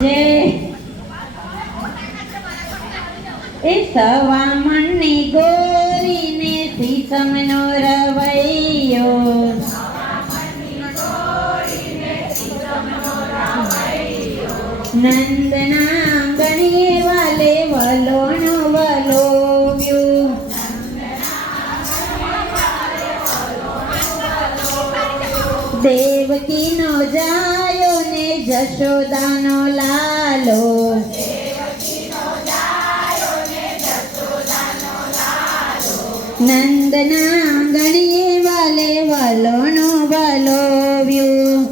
એ સવામણની ગોરીને સીસમનો રવૈયો નંદના ગણીએ વાલે વલોનો વલોવ્યું દેવકીનો જાયો ને જશોદાનો લાલો નંદના ગણીએ વાલે વલોનો વલોવ્યું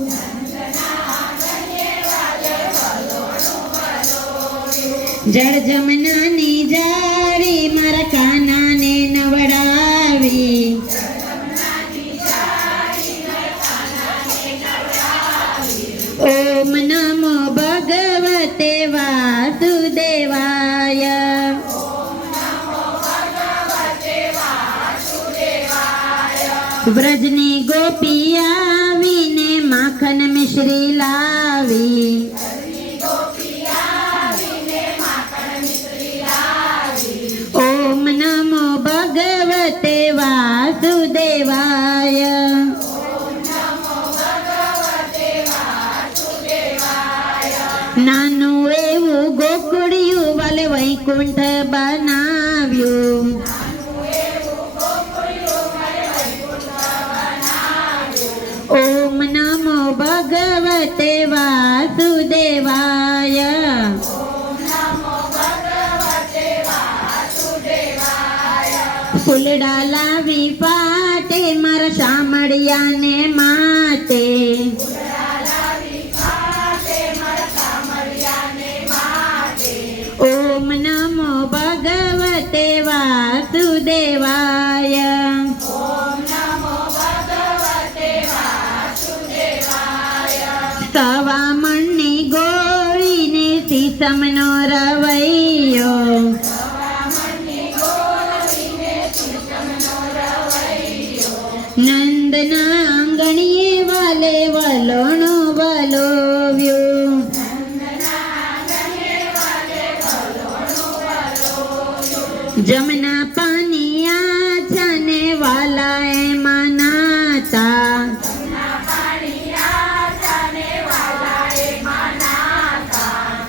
જળ જમનાની જારી મારા કાનાને નવડાવી ઓમ નમો ભગવતે વાસુદેવાય વ્રજની ગોપી આવીને માખન મિશ્રી લાવી ઓમ નમો ભગવતે વાસુદેવાય નાનું એવું ગોકુળિયું વાલે વૈકુંઠ બનાવ્યું ઓમ નમો ભગવતે વાસુદેવાય ફૂલડા લાવી પાટે મારા શામળિયાને માતે ઓમ નમો ભગવતે વાસુદેવાય સવામણની ગોળીને સીસમનો રવૈયો નંદના ગણીએ વાલે વલોનો વલોવ્યું જમના પાણી આછાને વાલા એમાં નાતા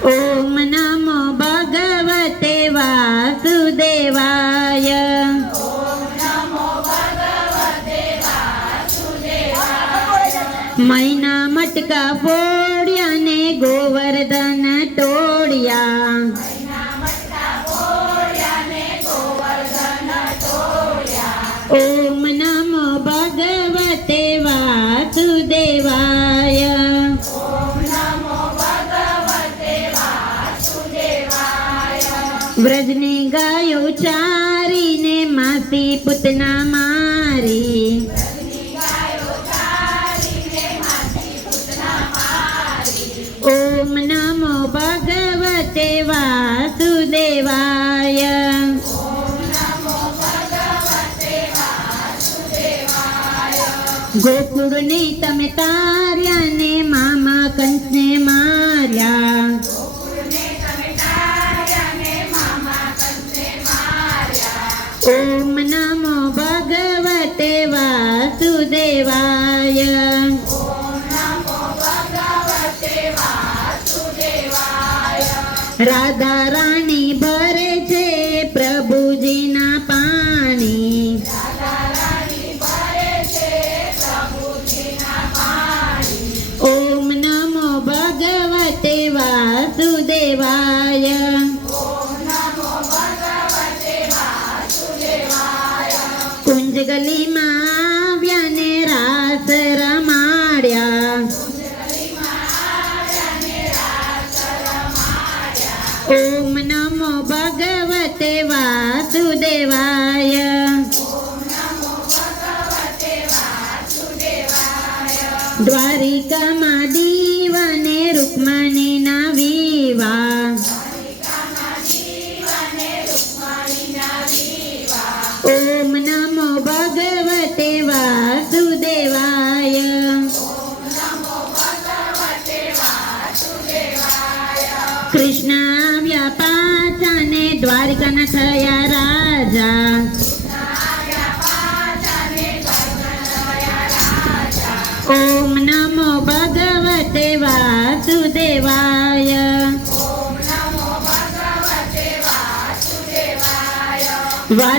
ઓમ નમો ભગવતે વાસુદેવાય મૈના મટકા ફોડ્યા ને ગોવર્ધન તોડ્યા ઓમ નમો ભગવતે વાસુદેવાય વ્રજની ગાયો ચારીને માસી પૂતના મારી ઓમ નમો ભગવતે વાસુદેવાય ગોકુળને તમે તાર્યા ને મામા કંસને માર્યા ઓમ નમો ભગવતે વાસુદેવાય રાધા રાણી ભરે છે પ્રભુજીના પાણી ઓમ નમો ભગવતે વાસુદેવાય કુંજ ગલીમાં આવ્યા ને રાસ રમાડ્યા ઓમ નમો ભગવતે વાસુદેવાય દ્વારિકામાં દીવાને રૂકમણીના વિવાહ ઓમ નમો ભગવતે વાસુદેવાય કૃષ્ણ આવ્યા પાછા ને દ્વારિકાના થયા રાજા. ઓમ નમો ભગવતે વાસુદેવાય. વાલ